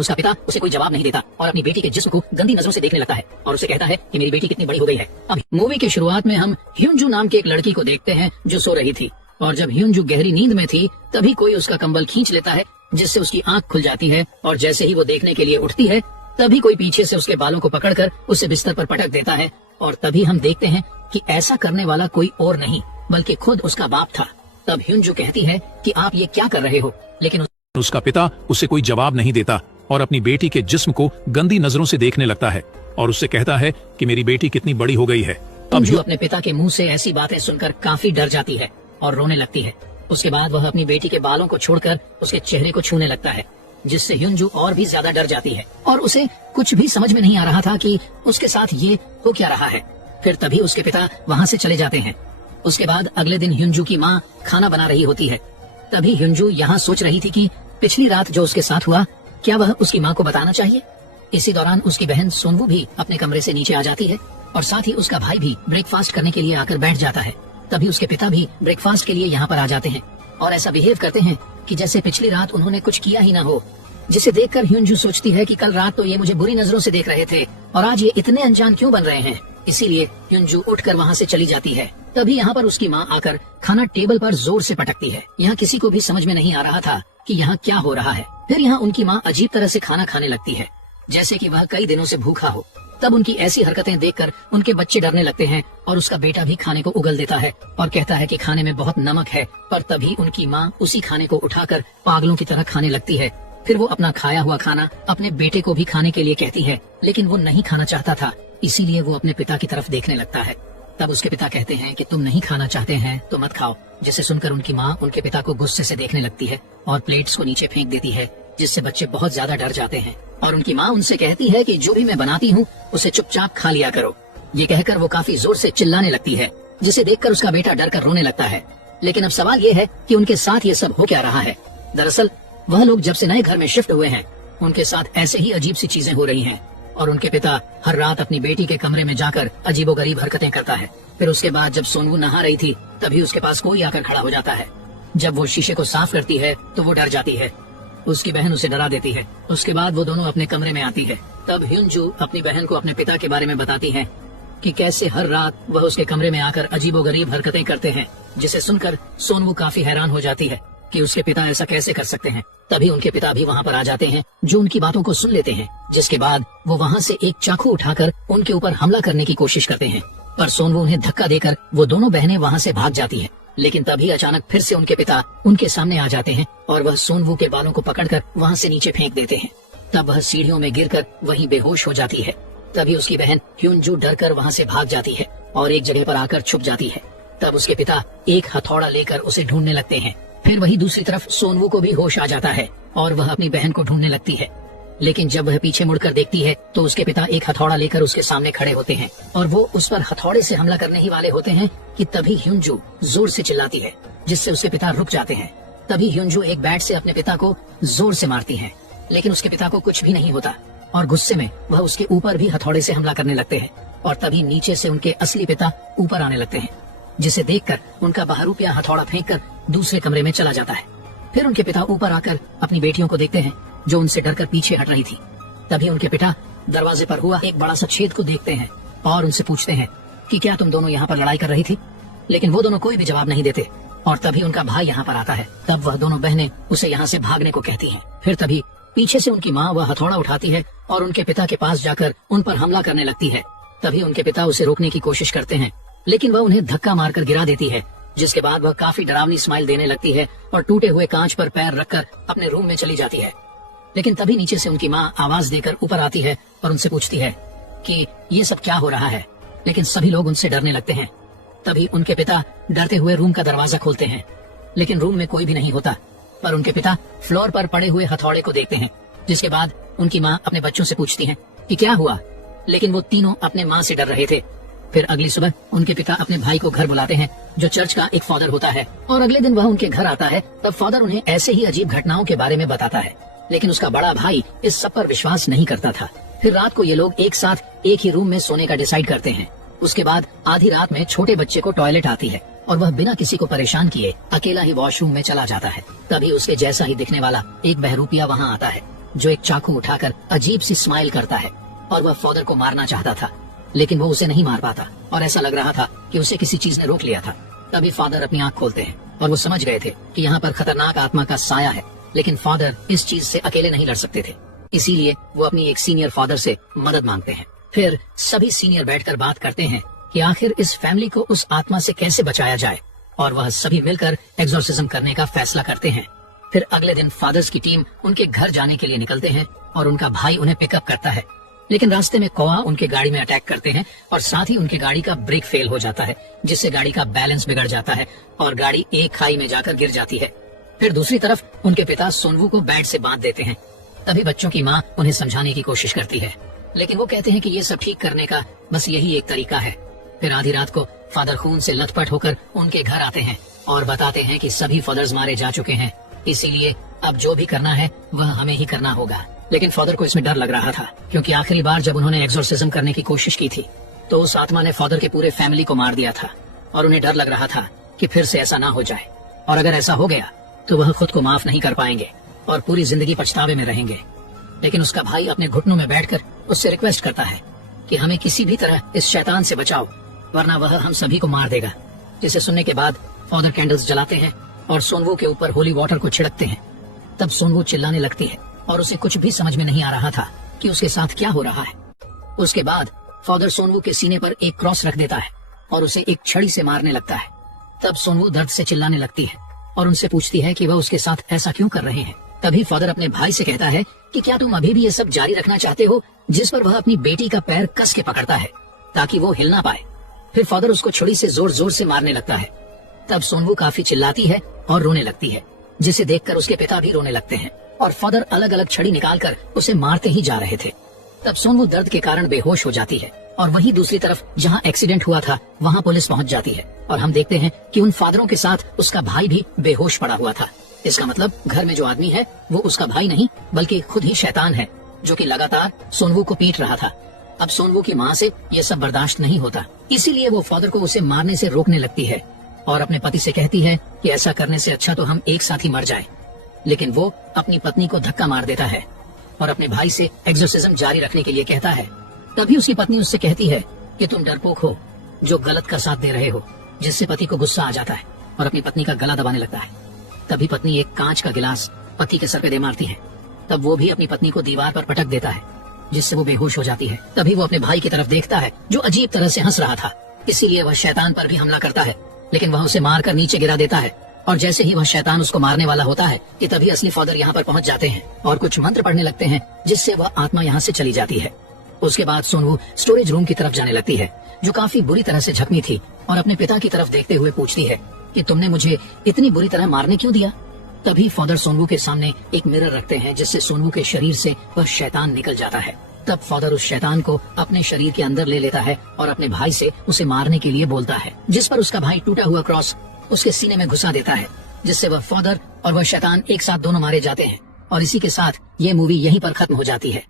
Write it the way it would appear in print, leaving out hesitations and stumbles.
उसका पिता उसे कोई जवाब नहीं देता और अपनी बेटी के जिस्म को गंदी नजरों से देखने लगता है और उसे कहता है कि मेरी बेटी कितनी बड़ी हो गई है। अब मूवी की शुरुआत में हम ह्यूंजू नाम की एक लड़की को देखते हैं जो सो रही थी, और जब ह्यूंजू गहरी नींद में थी तभी कोई उसका कंबल खींच लेता है, जिससे उसकी आंख खुल जाती है, और जैसे ही वो देखने के लिए उठती है तभी कोई पीछे से उसके बालों को पकड़कर उसे बिस्तर पर पटक देता है, और तभी हम देखते हैं कि ऐसा करने वाला कोई और नहीं बल्कि खुद उसका बाप था। तब ह्यूंजू कहती है कि आप ये क्या कर रहे हो, लेकिन उसका पिता उसे कोई जवाब नहीं देता और अपनी बेटी के जिस्म को गंदी नजरों से देखने लगता है और उससे कहता है कि मेरी बेटी कितनी बड़ी हो गई है। अब ह्यूंजू अपने पिता के मुंह से ऐसी बातें सुनकर काफी डर जाती है और रोने लगती है। उसके बाद वह अपनी बेटी के बालों को छोड़कर उसके चेहरे को छूने लगता है, जिससे ह्यूंजू और भी ज्यादा डर जाती है और उसे कुछ भी समझ में नहीं आ रहा था कि उसके साथ ये हो क्या रहा है। फिर तभी उसके पिता वहाँ से चले जाते हैं। उसके बाद अगले दिन ह्यूंजू की माँ खाना बना रही होती है। तभी ह्यूंजू यहाँ सोच रही थी कि पिछली रात जो उसके साथ हुआ क्या वह उसकी माँ को बताना चाहिए। इसी दौरान उसकी बहन सोनवू भी अपने कमरे से नीचे आ जाती है और साथ ही उसका भाई भी ब्रेकफास्ट करने के लिए आकर बैठ जाता है। तभी उसके पिता भी ब्रेकफास्ट के लिए यहाँ पर आ जाते हैं और ऐसा बिहेव करते हैं कि जैसे पिछली रात उन्होंने कुछ किया ही ना हो, जिसे देखकर ह्यूंजू सोचती है कि कल रात तो ये मुझे बुरी नजरों से देख रहे थे और आज ये इतने अनजान क्यों बन रहे हैं। इसीलिए ह्यूंजू उठकर वहाँ से चली जाती है। तभी यहाँ पर उसकी माँ आकर खाना टेबल पर जोर से पटकती है। यहाँ किसी को भी समझ में नहीं आ रहा था कि यहाँ क्या हो रहा है। फिर यहाँ उनकी माँ अजीब तरह से खाना खाने लगती है, जैसे कि वह कई दिनों से भूखा हो। तब उनकी ऐसी हरकतें देखकर उनके बच्चे डरने लगते हैं और उसका बेटा भी खाने को उगल देता है और कहता है कि खाने में बहुत नमक है। पर तभी उनकी माँ उसी खाने को उठाकर पागलों की तरह खाने लगती है। फिर वो अपना खाया हुआ खाना अपने बेटे को भी खाने के लिए कहती है, लेकिन वो नहीं खाना चाहता था, इसीलिए वो अपने पिता की तरफ देखने लगता है। तब उसके पिता कहते हैं कि तुम नहीं खाना चाहते हैं तो मत खाओ, जिसे सुनकर उनकी माँ उनके पिता को गुस्से से देखने लगती है और प्लेट्स को नीचे फेंक देती है, जिससे बच्चे बहुत ज्यादा डर जाते हैं। और उनकी माँ उनसे कहती है कि जो भी मैं बनाती हूँ उसे चुपचाप खा लिया करो। ये कहकर वो काफी जोर से चिल्लाने लगती है, जिसे देखकर उसका बेटा डर कर रोने लगता है। लेकिन अब सवाल ये है कि उनके साथ ये सब हो क्या रहा है। दरअसल वह लोग जब से नए घर में शिफ्ट हुए हैं उनके साथ ऐसे ही अजीब सी चीजें हो रही हैं और उनके पिता हर रात अपनी बेटी के कमरे में जाकर अजीबोगरीब हरकतें करता है। फिर उसके बाद जब सोनवू नहा रही थी तभी उसके पास कोई आकर खड़ा हो जाता है। जब वो शीशे को साफ करती है तो वो डर जाती है। उसकी बहन उसे डरा देती है। उसके बाद वो दोनों अपने कमरे में आती है। तब ह्यूंजू अपनी बहन को अपने पिता के बारे में बताती है कि कैसे हर रात वह उसके कमरे में आकर अजीबोगरीब हरकतें करते हैं, जिसे सुनकर सोनवू काफी हैरान हो जाती है कि उसके पिता ऐसा कैसे कर सकते हैं। तभी उनके पिता भी वहाँ पर आ जाते हैं, जो उनकी बातों को सुन लेते हैं, जिसके बाद वो वहाँ से एक चाकू उठाकर उनके ऊपर हमला करने की कोशिश करते हैं। पर सोनवू उन्हें धक्का देकर वो दोनों बहनें वहाँ से भाग जाती हैं। लेकिन तभी अचानक फिर से उनके पिता उनके सामने आ जाते हैं और वह सोनवू के बालों को पकड़कर वहाँ से नीचे फेंक देते हैं। तब वह सीढ़ियों में गिरकर वहीं बेहोश हो जाती है। तभी उसकी बहन ह्यूंजू डरकर वहाँ से भाग जाती है और एक जगह पर आकर छुप जाती है। तब उसके पिता एक हथौड़ा लेकर उसे ढूंढने लगते हैं। फिर वही दूसरी तरफ सोनवू को भी होश आ जाता है और वह अपनी बहन को ढूंढने लगती है। लेकिन जब वह पीछे मुड़कर देखती है तो उसके पिता एक हथौड़ा लेकर उसके सामने खड़े होते हैं और वो उस पर हथौड़े से हमला करने ही वाले होते हैं कि तभी ह्यूंजू जोर से चिल्लाती है, जिससे उसके पिता रुक जाते हैं। तभी ह्यूंजू एक बैट से अपने पिता को जोर से मारती है, लेकिन उसके पिता को कुछ भी नहीं होता और गुस्से में वह उसके ऊपर भी हथौड़े से हमला करने लगते हैं। और तभी नीचे से उनके असली पिता ऊपर आने लगते हैं, जिसे देखकर उनका बहरूपिया हथौड़ा फेंककर दूसरे कमरे में चला जाता है। फिर उनके पिता ऊपर आकर अपनी बेटियों को देखते हैं जो उनसे डरकर पीछे हट रही थी। तभी उनके पिता दरवाजे पर हुआ एक बड़ा सा छेद को देखते हैं और उनसे पूछते हैं कि क्या तुम दोनों यहाँ पर लड़ाई कर रही थी। लेकिन वो दोनों कोई भी जवाब नहीं देते और तभी उनका भाई यहाँ पर आता है। तब वह दोनों बहनें उसे यहाँ से भागने को कहती हैं। फिर तभी पीछे से उनकी माँ वह हथौड़ा उठाती है और उनके पिता के पास जाकर उन पर हमला करने लगती है। तभी उनके पिता उसे रोकने की कोशिश करते हैं, लेकिन वह उन्हें धक्का मारकर गिरा देती है, जिसके बाद वह काफी डरावनी स्माइल देने लगती है और टूटे हुए कांच पर पैर रखकर अपने रूम में चली जाती है। लेकिन तभी नीचे से उनकी माँ आवाज देकर ऊपर आती है और उनसे पूछती है कि ये सब क्या हो रहा है। लेकिन सभी लोग उनसे डरने लगते हैं। तभी उनके पिता डरते हुए रूम का दरवाजा खोलते हैं, लेकिन रूम में कोई भी नहीं होता। पर उनके पिता फ्लोर पर पड़े हुए हथौड़े को देखते हैं, जिसके बाद उनकी माँ अपने बच्चों से पूछती है कि क्या हुआ। लेकिन वो तीनों अपने माँ से डर रहे थे। फिर अगली सुबह उनके पिता अपने भाई को घर बुलाते हैं, जो चर्च का एक फादर होता है, और अगले दिन वह उनके घर आता है। तब फादर उन्हें ऐसे ही अजीब घटनाओं के बारे में बताता है, लेकिन उसका बड़ा भाई इस सब पर विश्वास नहीं करता था। फिर रात को ये लोग एक साथ एक ही रूम में सोने का डिसाइड करते हैं। उसके बाद आधी रात में छोटे बच्चे को टॉयलेट आती है और वह बिना किसी को परेशान किए अकेला ही वॉशरूम में चला जाता है। तभी उसके जैसा ही दिखने वाला एक बहरूपिया वहाँ आता है जो एक चाकू उठाकर अजीब सी स्माइल करता है, और वह फादर को मारना चाहता था, लेकिन वो उसे नहीं मार पाता और ऐसा लग रहा था कि उसे किसी चीज ने रोक लिया था। तभी फादर अपनी आंख खोलते हैं और वो समझ गए थे कि यहाँ पर खतरनाक आत्मा का साया है, लेकिन फादर इस चीज से अकेले नहीं लड़ सकते थे, इसीलिए वो अपनी एक सीनियर फादर से मदद मांगते हैं। फिर सभी सीनियर बैठकर बात करते हैं कि आखिर इस फैमिली को उस आत्मा से कैसे बचाया जाए, और वह सभी मिलकर एग्जॉर्सिज्म करने का फैसला करते हैं। फिर अगले दिन फादर्स की टीम उनके घर जाने के लिए निकलते हैं और उनका भाई उन्हें पिकअप करता है, लेकिन रास्ते में कौआ उनके गाड़ी में अटैक करते हैं और साथ ही उनके गाड़ी का ब्रेक फेल हो जाता है, जिससे गाड़ी का बैलेंस बिगड़ जाता है और गाड़ी एक खाई में जाकर गिर जाती है। फिर दूसरी तरफ उनके पिता सोनवू को बेड से बांध देते हैं। तभी बच्चों की माँ उन्हें समझाने की कोशिश करती है, लेकिन वो कहते हैं कि ये सब ठीक करने का बस यही एक तरीका है। फिर आधी रात को फादर खून से लथपथ होकर उनके घर आते हैं और बताते हैं कि सभी फादर्स मारे जा चुके हैं, इसीलिए अब जो भी करना है वह हमें ही करना होगा। लेकिन फादर को इसमें डर लग रहा था, क्योंकि आखिरी बार जब उन्होंने एक्सोर्सिज्म करने की कोशिश की थी तो उस आत्मा ने फादर के पूरे फैमिली को मार दिया था, और उन्हें डर लग रहा था कि फिर से ऐसा ना हो जाए, और अगर ऐसा हो गया तो वह खुद को माफ नहीं कर पाएंगे और पूरी जिंदगी पछतावे में रहेंगे। लेकिन उसका भाई अपने घुटनों में बैठकर उससे रिक्वेस्ट करता है कि हमें किसी भी तरह इस शैतान से बचाओ, वरना वह हम सभी को मार देगा। जिसे सुनने के बाद फादर कैंडल्स जलाते हैं और सोनवू के ऊपर होली वाटर को छिड़कते हैं। तब सोनवू चिल्लाने लगती है और उसे कुछ भी समझ में नहीं आ रहा था कि उसके साथ क्या हो रहा है। उसके बाद फादर सोनवू के सीने पर एक क्रॉस रख देता है और उसे एक छड़ी से मारने लगता है। तब सोनवू दर्द से चिल्लाने लगती है और उनसे पूछती है कि वह उसके साथ ऐसा क्यों कर रहे हैं। तभी फादर अपने भाई से कहता है कि क्या तुम अभी भी ये सब जारी रखना चाहते हो, जिस पर वह अपनी बेटी का पैर कस के पकड़ता है ताकि वो हिल ना पाए। फिर फादर उसको छुरी से जोर जोर से मारने लगता है। तब सोनवू काफी चिल्लाती है और रोने लगती है, जिसे देखकर उसके पिता भी रोने लगते हैं और फादर अलग अलग छड़ी निकालकर उसे मारते ही जा रहे थे। तब सोनवू दर्द के कारण बेहोश हो जाती है और वहीं दूसरी तरफ जहां एक्सीडेंट हुआ था वहां पुलिस पहुंच जाती है और हम देखते हैं कि उन फादरों के साथ उसका भाई भी बेहोश पड़ा हुआ था। इसका मतलब घर में जो आदमी है वो उसका भाई नहीं बल्कि खुद ही शैतान है, जो कि लगातार सोनवू को पीट रहा था। अब सोनवू की माँ से ये सब बर्दाश्त नहीं होता, इसीलिए वो फादर को उसे मारने से रोकने लगती है और अपने पति से कहती है कि ऐसा करने से अच्छा तो हम एक साथ ही मर जाएं। लेकिन वो अपनी पत्नी को धक्का मार देता है और अपने भाई से एक्सोर्सिज्म जारी रखने के लिए कहता है। तभी उसकी पत्नी उससे कहती है कि तुम डरपोक हो जो गलत का साथ दे रहे हो, जिससे पति को गुस्सा आ जाता है और अपनी पत्नी का गला दबाने लगता है। तभी पत्नी एक कांच का गिलास पति के सर पे दे मारती है। तब वो भी अपनी पत्नी को दीवार पर पटक देता है, जिससे वो बेहोश हो जाती है। तभी वो अपने भाई की तरफ देखता है जो अजीब तरह से हंस रहा था, इसीलिए वह शैतान पर भी हमला करता है, लेकिन वह उसे मारकर नीचे गिरा देता है। और जैसे ही वह शैतान उसको मारने वाला होता है कि तभी असली फादर यहाँ पर पहुंच जाते हैं और कुछ मंत्र पढ़ने लगते हैं, जिससे वह आत्मा यहाँ से चली जाती है। उसके बाद सोनवू स्टोरेज रूम की तरफ जाने लगती है, जो काफी बुरी तरह से जख्मी थी, और अपने पिता की तरफ देखते हुए पूछती है कि तुमने मुझे इतनी बुरी तरह मारने क्यों दिया। तभी फादर सोनवू के सामने एक मिरर रखते हैं, जिससे सोनवू के शरीर से वह शैतान निकल जाता है। तब फादर उस शैतान को अपने शरीर के अंदर ले लेता है और अपने भाई से उसे मारने के लिए बोलता है, जिस पर उसका भाई टूटा हुआ क्रॉस उसके सीने में घुसा देता है, जिससे वह फादर और वह शैतान एक साथ दोनों मारे जाते हैं। और इसी के साथ ये मूवी यहीं पर खत्म हो जाती है।